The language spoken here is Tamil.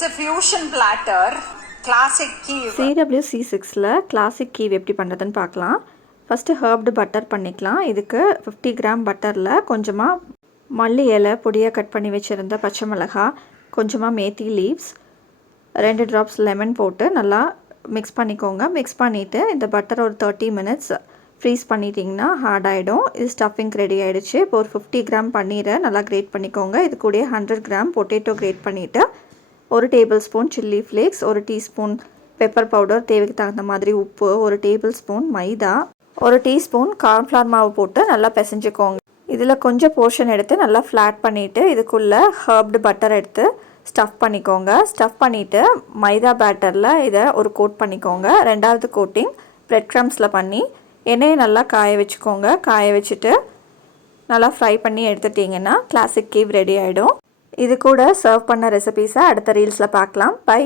It's a fusion platter, classic kiwi. CWC6ல classic kiwi எப்படி பண்ணுறதுன்னு பார்க்கலாம். ஃபஸ்ட்டு ஹர்ப்டு பட்டர் பண்ணிக்கலாம். இதுக்கு 50 கிராம் பட்டரில் கொஞ்சமாக மல்லி இலை பொடியாக கட் பண்ணி வச்சுருந்த பச்சை மிளகாய், கொஞ்சமாக மேத்தி லீவ்ஸ், 2 ட்ராப்ஸ் லெமன் போட்டு நல்லா மிக்ஸ் பண்ணிக்கோங்க. மிக்ஸ் பண்ணிவிட்டு இந்த பட்டர் ஒரு 30 மினிட்ஸ் ஃப்ரீஸ் பண்ணிட்டிங்கன்னா ஹார்ட் ஆகிடும். இது ஸ்டஃபிங் ரெடி ஆகிடுச்சு. இப்போ ஒரு 50 கிராம் பன்னீரை நல்லா கிரேட் பண்ணிக்கோங்க. இது கூட 100 கிராம் பொட்டேட்டோ கிரேட் பண்ணிவிட்டு, ஒரு டேபிள் ஸ்பூன் சில்லி ஃப்ளேக்ஸ், ஒரு டீஸ்பூன் பெப்பர் பவுடர், தேவைக்கு தகுந்த மாதிரி உப்பு, ஒரு டேபிள் ஸ்பூன் மைதா, ஒரு டீஸ்பூன் கார்ன்ஃப்ளவர் மாவு போட்டு நல்லா பிசைஞ்சுக்கோங்க. இதில் கொஞ்சம் போர்ஷன் எடுத்து நல்லா ஃப்ளாட் பண்ணிவிட்டு இதுக்குள்ளே ஹர்ப்டு பட்டர் எடுத்து ஸ்டஃப் பண்ணிக்கோங்க. ஸ்டஃப் பண்ணிவிட்டு மைதா பேட்டரில் இதை ஒரு கோட் பண்ணிக்கோங்க. ரெண்டாவது கோட்டிங் ப்ரெட் க்ரம்ஸில் பண்ணி எண்ணெயை நல்லா காய வச்சுக்கோங்க. காய வச்சுட்டு நல்லா ஃப்ரை பண்ணி எடுத்துட்டிங்கன்னா கிளாசிக் கிவி ரெடி ஆகிடும். இது கூட சர்வ் பண்ண ரெசிபீஸை அடுத்த ரீல்ஸில் பார்க்கலாம். பை.